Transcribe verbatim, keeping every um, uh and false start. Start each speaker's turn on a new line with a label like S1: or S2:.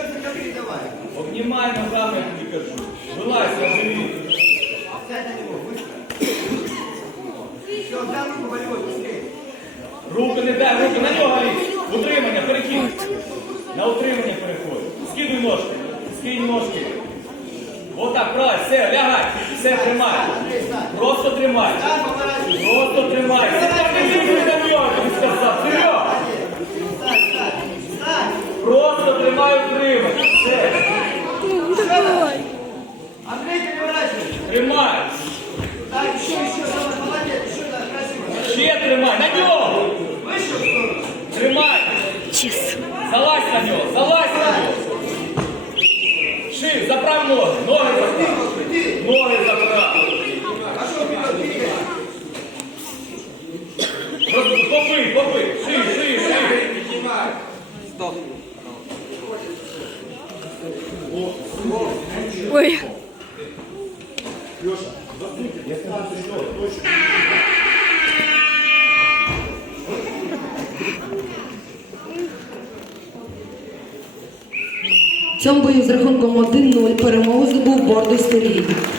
S1: Обнімай ногами, я тобі кажу. Вилазь на живіт. Руку не дай, руку на нього лізь. Утримання, перекинь. На утримання переходь. Скидуй ножки. Скинь ножки. Отак, правильно, все, лягай. Все, тримай. Просто тримай. Просто тримай. Все, не на нього, тобі сказав. Серйозно. Просто тримай утримання. Все.
S2: Андрей, переворачивай.
S1: Тримай.
S2: Так, еще, еще, давай, молодец, еще, да, красиво.
S1: Ще тримай. На нього.
S2: Выше в сторону.
S1: Тримай. Залазь на нього. Залазь на нього. Шип, заправ ноги. Ноги заправ. Ноги заправ.
S2: Пошел вперед, двигай.
S1: Попи, попи. Шип, шип, шип.
S2: Поднимай. Стоп.
S3: Ой.
S4: Леша, засуньте, я сказал, что точно.
S5: В цьому бою з рахунком один нуль перемогу здобув Бордо Сергій.